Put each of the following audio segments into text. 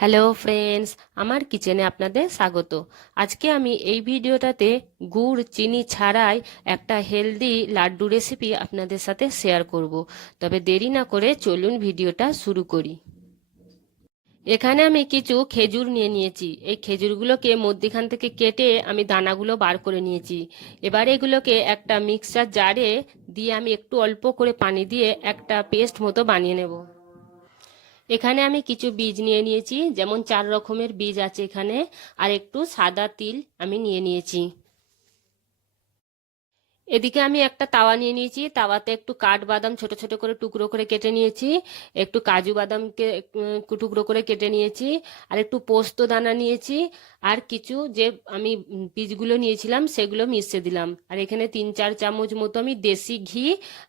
Hello friends, আমার কিচেনে আপনাদের স্বাগত। আজকে আমি এই ভিডিওটাতে গুড় চিনি ছাড়াই একটা হেলদি লাড্ডু রেসিপি আপনাদের সাথে শেয়ার করব। তবে দেরি না করে চলুন ভিডিওটা শুরু করি। এখানে আমি কিছু খেজুর নিয়ে নিয়েছি। এই খেজুরগুলোকে মধ্যিখান থেকে কেটে আমি দানাগুলো বার করে নিয়েছি। এবার এগুলোকে একটা মিক্সার জারে দিয়ে আমি একটু অল্প করে পানি দিয়ে একটা পেস্ট মতো বানিয়ে নেব। এখানে আমি কিছু বীজ নিয়ে নিয়েছি, যেমন 4 রকমের বীজ আছে এখানে, আর একটু সাদা তিল আমি নিয়ে নিয়েছি। এদিকে আমি একটা তাওয়া নিয়ে নিয়েছি, তাওয়াতে একটু কাঠবাদাম ছোট ছোট করে টুকরো করে কেটে নিয়েছি, একটু কাজু বাদামকে টুকরো করে কেটে নিয়েছি, আর একটু পোস্ত দানা নিয়েছি, আর কিছু যে আমি বীজগুলো নিয়েছিলাম সেগুলো মিশিয়ে দিলাম। আর এখানে 3-4 চামচ মতো আমি দেশি ঘি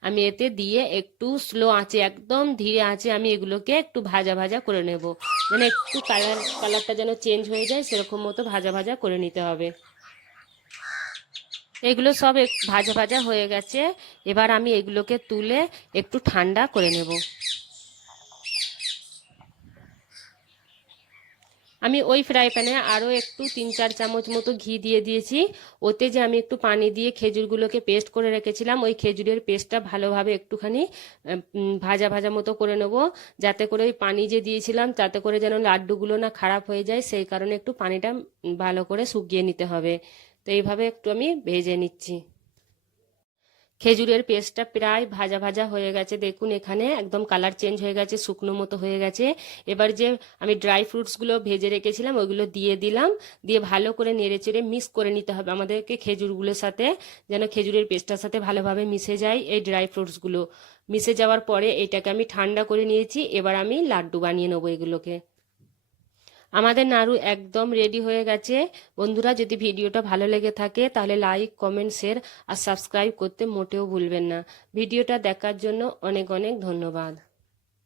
আমি এতে দিয়ে একটু স্লো আঁচে, একদম ধীরে আঁচে আমি এগুলোকে একটু ভাজা ভাজা করে নেব। মানে একটু কালারটা যেন চেঞ্জ হয়ে যায় সেরকম মতো ভাজা ভাজা করে নিতে হবে। এগুলো সব ভাজা ভাজা হয়ে গেছে। এবার আমি এগুলোকে তুলে একটু ঠান্ডা করে নেব। আমি ওই ফ্রাই প্যানে আরও একটু 3-4 চামচ মতো ঘি দিয়ে দিয়েছি। ওতে যে আমি একটু পানি দিয়ে খেজুরগুলোকে পেস্ট করে রেখেছিলাম, ওই খেজুরের পেস্টটা ভালোভাবে একটুখানি ভাজা ভাজা মতো করে নেব, যাতে করে ওই পানি যে দিয়েছিলাম তাতে করে যেন লাড্ডুগুলো না খারাপ হয়ে যায়, সেই কারণে একটু পানিটা ভালো করে শুকিয়ে নিতে হবে। তো এইভাবে একটু আমি ভেজে নিচ্ছি। খেজুরের পেস্টটা প্রায় ভাজা ভাজা হয়ে গেছে, দেখুন এখানে একদম কালার চেঞ্জ হয়ে গেছে, শুকনো মতো হয়ে গেছে। এবার যে আমি ড্রাই ফ্রুটসগুলো ভেজে রেখেছিলাম ওইগুলো দিয়ে দিলাম, দিয়ে ভালো করে নেড়ে চেড়ে মিক্স করে নিতে হবে আমাদেরকে খেজুরগুলোর সাথে, যেন খেজুরের পেস্টটার সাথে ভালোভাবে মিশে যায় এই ড্রাই ফ্রুটসগুলো। মিশে যাওয়ার পরে এটাকে আমি ঠান্ডা করে নিয়েছি। এবার আমি লাড্ডু বানিয়ে নেবো এগুলোকে। আমাদের নাড়ু একদম রেডি হয়ে গেছে। বন্ধুরা, যদি ভিডিওটা ভালো লেগে থাকে তাহলে লাইক, কমেন্ট, শেয়ার আর সাবস্ক্রাইব করতে মোটেও ভুলবেন না। ভিডিওটা দেখার জন্য অনেক অনেক ধন্যবাদ।